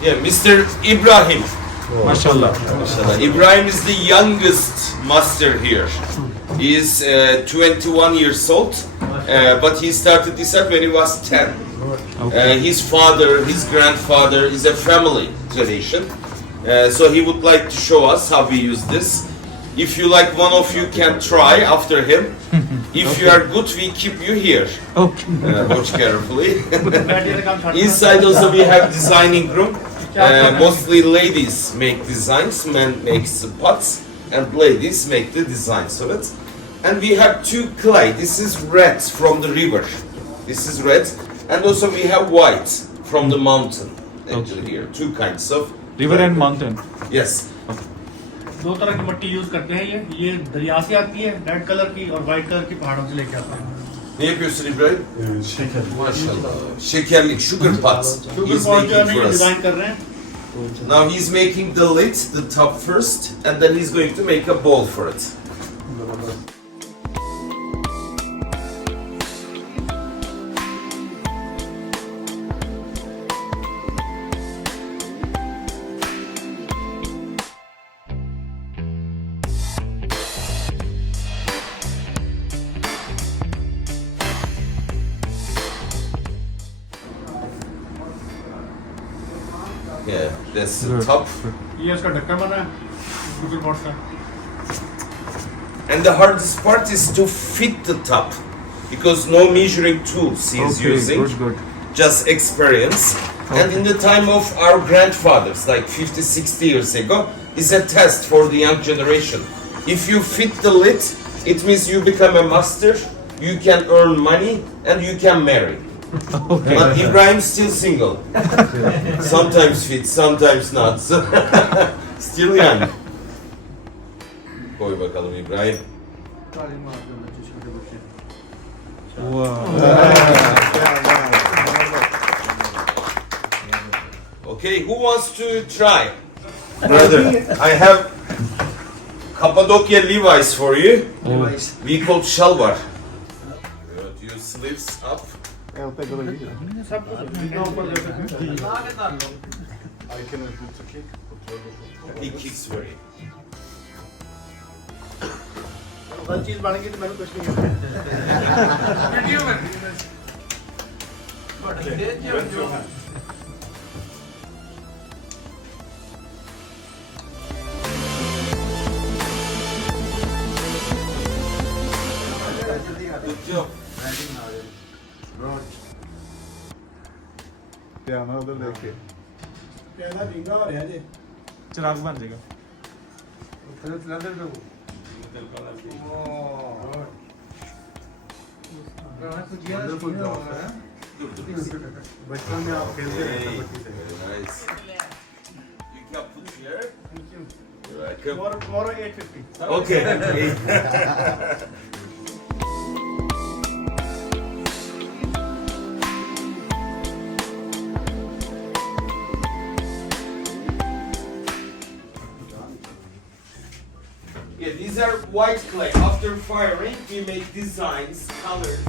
Yeah, Mr. Ibrahim. MashaAllah. MashaAllah. Ibrahim is the youngest master here. He is 21 years old, but he started this art when he was 10. His father, his grandfather is a family tradition. So he would like to show us how we use this. If you like, one of you can try after him. If you are good, we keep you here. Okay. Watch carefully. Inside also we have designing room. Mostly ladies make designs, men makes pots, and ladies make the designs of it. And we have two clay. This is red from the river. This is red, and also we have white from the mountain. Actually, here two kinds of River and mountain. Yes. दो तरह की मिट्टी use करते हैं ये दरिया से आती है रेड कलर की और वाइट कलर की पहाड़ों से लेके आते हैं Ne yapıyorsun İbrahim? Şeker. Maşallah. Şekerlik, sugar pot. Sugar He's pot जो है making ना for ये us. डिजाइन कर रहे हैं Now he's making the lid, the top first, and then he's going to make a bowl for it. Yeah, that's the top. ये इसका ढक्कन बना है शुगर पॉट का And the hardest part is to fit the top, because no measuring tools he is using, Good. just experience. And in the time of our grandfathers, like 50, 60 years ago, is a test for the young generation. If you fit the lid, it means you become a master, you can earn money, and you can marry. But Ibrahim's still single. Sometimes fit, sometimes not. Still young. Koy bakalım İbrahim. Wow. Okay, who wants to try? Brother, I have Cappadocia Levi's for you. We call shalwar. You sleeves up. He kicks very. हर चीज बन गई तो मैंने कुछ नहीं किया video में Good job. ਧਿਆਨ ਨਾਲ ਉਧਰ ਦੇਖ ਕੇ पहला ढींगा हो रहा है चिराग बन जाएगा. ਫਿਰ ਸਿਲੰਡਰ ਦੋ वंडरफुल जॉब है बचपन में आप खेलते Hey, रहते बच्ची से very nice. You can put here. You're welcome. tomorrow 8:50 Okay. Yeah, these are white clay. After firing, we make designs, colors.